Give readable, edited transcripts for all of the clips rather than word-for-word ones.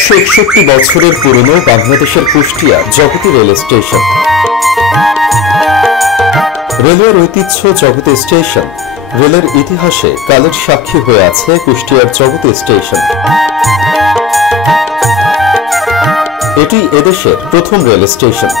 161 বছরের পুরনো বাংলাদেশের কুষ্টিয়া জগতী রেল স্টেশন। রেলওয়ের ঐতিহ্য জগতী স্টেশন রেলের ইতিহাসে কালের সাক্ষী হয়ে আছে কুষ্টিয়ার জগতী স্টেশন। এটি এদেশের প্রথম রেল স্টেশন।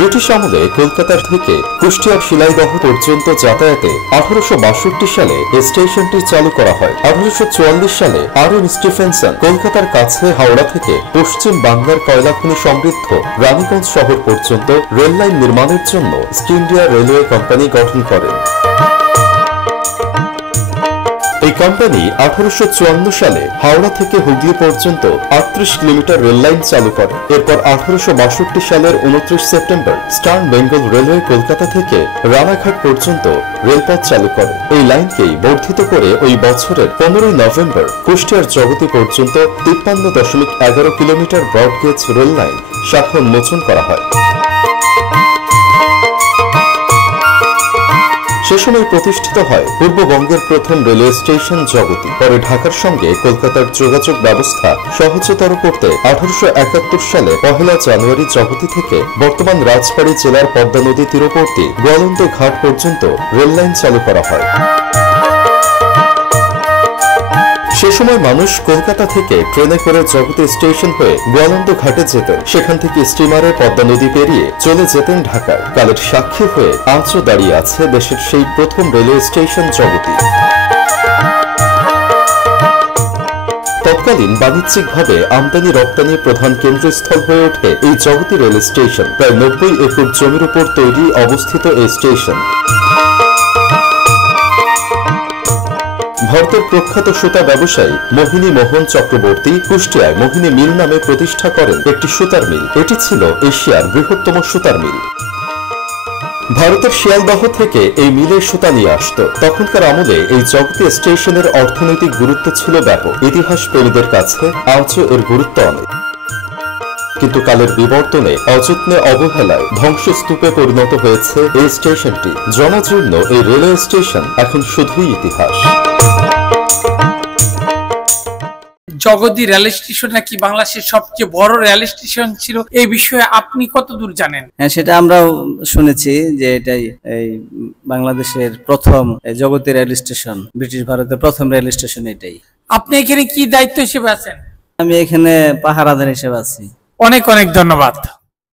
ব্রিটিশ আমলে কলকাতা থেকে কুষ্টিয়ার শিলাইদহ পর্যন্ত যাতায়াতে 1862 সালে স্টেশনটি চালু করা হয়। 1844 সালে আর.এন. স্টিফেনসন কলকাতার কাছে হাওড়া থেকে পশ্চিম বাংলার কয়লা খনি সমৃদ্ধ রানীগঞ্জ শহর পর্যন্ত রেল লাইন নির্মাণের জন্য ইস্ট ইন্ডিয়া রেলওয়ে কোম্পানি গঠন করেন। এই কোম্পানি 1854 সালে হাওড়া থেকে হুগলি পর্যন্ত 38 কিলোমিটার রেল লাইন চালু করে। এরপর 1862 সালের 29 September eastern Bengal railway Kolkata থেকে রানাঘাট পর্যন্ত রেলপথ চালু করে। এই লাইনকেই বর্ধিত করে ওই বছরের 15 নভেম্বর কুষ্টিয়ার জগতী পর্যন্ত 53.11 কিলোমিটার ব্রডগেজ রেল লাইন শাখা উন্মোচন করা হয়। সে সময় প্রতিষ্ঠিত হয় পূর্ববঙ্গের প্রথম রেলওয়ে স্টেশন জগতী। পরে ঢাকার সঙ্গে কলকাতার যোগাযোগ ব্যবস্থা সহজতর করতে 1871 সালে 1 জানুয়ারি জগতী থেকে বর্তমান রাজবাড়ী জেলার পদ্মা নদী তীরবর্তী গোয়ালন্দ ঘাট পর্যন্ত রেল লাইন চালু করা হয়। সে সময় মানুষ কলকাতা থেকে ট্রেনে করে জগতী স্টেশন হয়ে গোয়ালন্দ ঘাটে যেতেন। সেখান থেকে স্টিমারে পদ্মা নদী পেরিয়ে চলে যেতেন ঢাকায়। কালের সাক্ষী হয়ে আজও দাঁড়িয়ে আছে দেশের সেই প্রথম রেলওয়ে স্টেশন জগতী। তৎকালীন বাণিজ্যিকভাবে আমদানি রপ্তানি প্রধান কেন্দ্রস্থল হয়ে ওঠে এই জগতী রেল স্টেশন। প্রায় 90 একর জমির উপর তৈরি অবস্থিত এই স্টেশন। ভারতের প্রখ্যাত সুতা ব্যবসায়ী মোহিনী মোহন চক্রবর্তী কুষ্টিয়ায় মোহিনী মিল নামে প্রতিষ্ঠা করেন একটি সুতার মিল। এটি ছিল এশিয়ার বৃহত্তম সুতার মিল। ভারতের শিয়ালদহ থেকে এই মিলের সুতা নিয়ে আসত। তখনকার আমলে এই জগতী স্টেশনের অর্থনৈতিক গুরুত্ব ছিল ব্যাপক। ইতিহাস প্রেমীদের কাছে আজও এর গুরুত্ব অনেক। কিন্তু কালের বিবর্তনে অযত্নে অবহেলায় ধ্বংসস্তূপে পরিণত হয়েছে এই স্টেশনটি। জনজীর্ণ এই রেলওয়ে স্টেশন এখন শুধুই ইতিহাস। জগতী রেল স্টেশন নাকি বাংলাদেশের সবচেয়ে বড় রেল স্টেশন ছিল, এই বিষয়ে আপনি কতদূর জানেন? হ্যাঁ, সেটা আমরাও শুনেছি যে এটাই এই বাংলাদেশের প্রথম জগতী রেল স্টেশন, ব্রিটিশ ভারতের প্রথম রেল স্টেশন এটাই। আপনি এখানে কি দায়িত্ব হিসেবে আছেন? আমি এখানে পাহারাদার হিসেবে আছি। অনেক অনেক ধন্যবাদ।